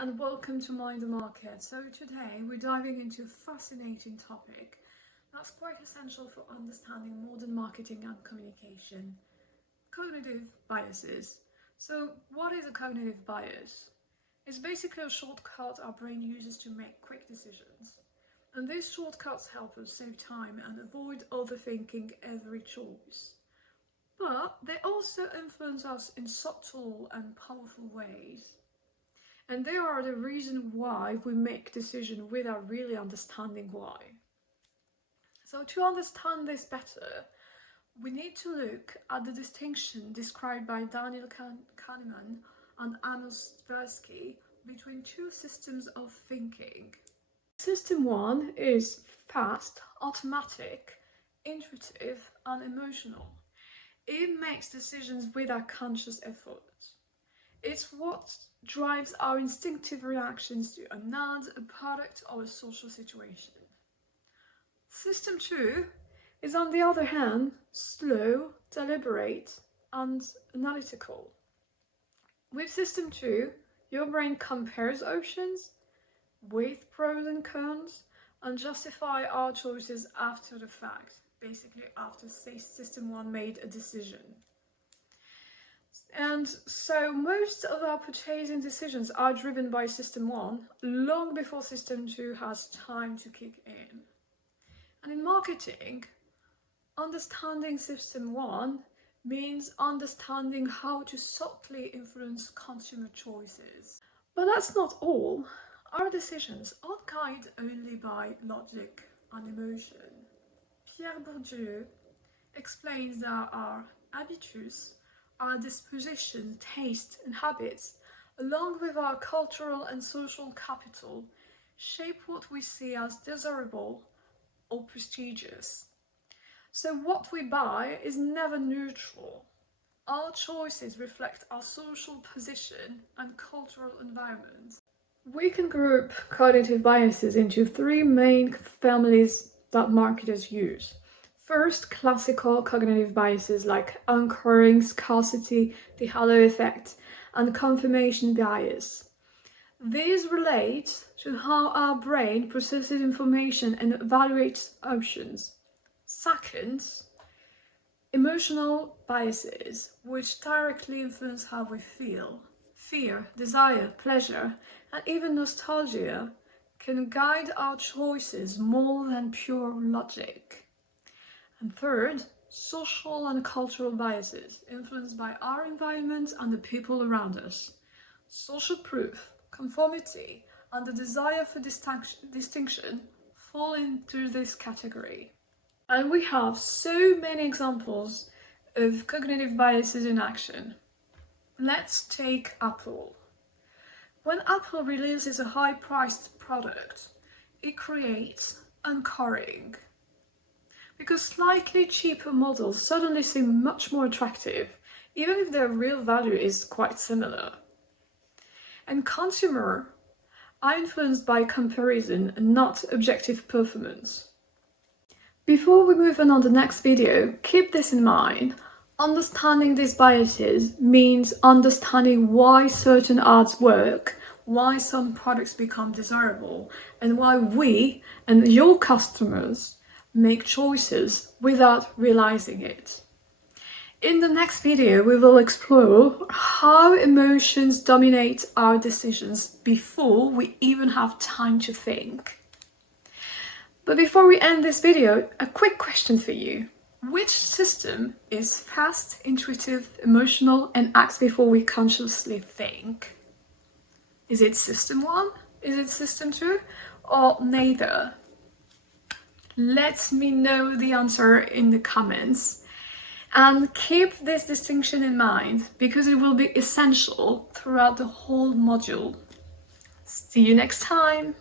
and welcome to Mind the Market. So today we're diving into a fascinating topic that's quite essential for understanding modern marketing and communication: cognitive biases. So what is a cognitive bias? It's basically a shortcut our brain uses to make quick decisions. And these shortcuts help us save time and avoid overthinking every choice. But they also influence us in subtle and powerful ways. And they are the reason why we make decisions without really understanding why. So to understand this better, we need to look at the distinction described by Daniel Kahneman and Amos Tversky between two systems of thinking. System 1 is fast, automatic, intuitive, and emotional. It makes decisions without conscious effort. It's what drives our instinctive reactions to an ad, a product, or a social situation. System 2 is, on the other hand, slow, deliberate, and analytical. With System 2, your brain compares options, weighs pros and cons, and justify our choices after the fact, basically after, say, System 1 made a decision. And so most of our purchasing decisions are driven by System 1 long before System 2 has time to kick in. And in marketing, understanding System 1 means understanding how to subtly influence consumer choices. But that's not all. Our decisions aren't guided only by logic and emotion. Pierre Bourdieu explains that our habitus, our disposition, taste, and habits, along with our cultural and social capital, shape what we see as desirable or prestigious. So what we buy is never neutral. Our choices reflect our social position and cultural environment. We can group cognitive biases into three main families that marketers use. First, classical cognitive biases like anchoring, scarcity, the halo effect, and confirmation bias. These relate to how our brain processes information and evaluates options. Second, emotional biases, which directly influence how we feel. Fear, desire, pleasure, and even nostalgia can guide our choices more than pure logic. And third, social and cultural biases influenced by our environment and the people around us. Social proof, conformity, and the desire for distinction fall into this category. And we have so many examples of cognitive biases in action. Let's take Apple. When Apple releases a high-priced product, it creates anchoring, because slightly cheaper models suddenly seem much more attractive, even if their real value is quite similar. And consumers are influenced by comparison and not objective performance. Before we move on the next video, keep this in mind. Understanding these biases means understanding why certain ads work, why some products become desirable, and why we and your customers make choices without realizing it. In the next video, we will explore how emotions dominate our decisions before we even have time to think. But before we end this video, a quick question for you. Which system is fast, intuitive, emotional, and acts before we consciously think? Is it System 1? Is it System 2? Or neither? Let me know the answer in the comments. And keep this distinction in mind, because it will be essential throughout the whole module. See you next time!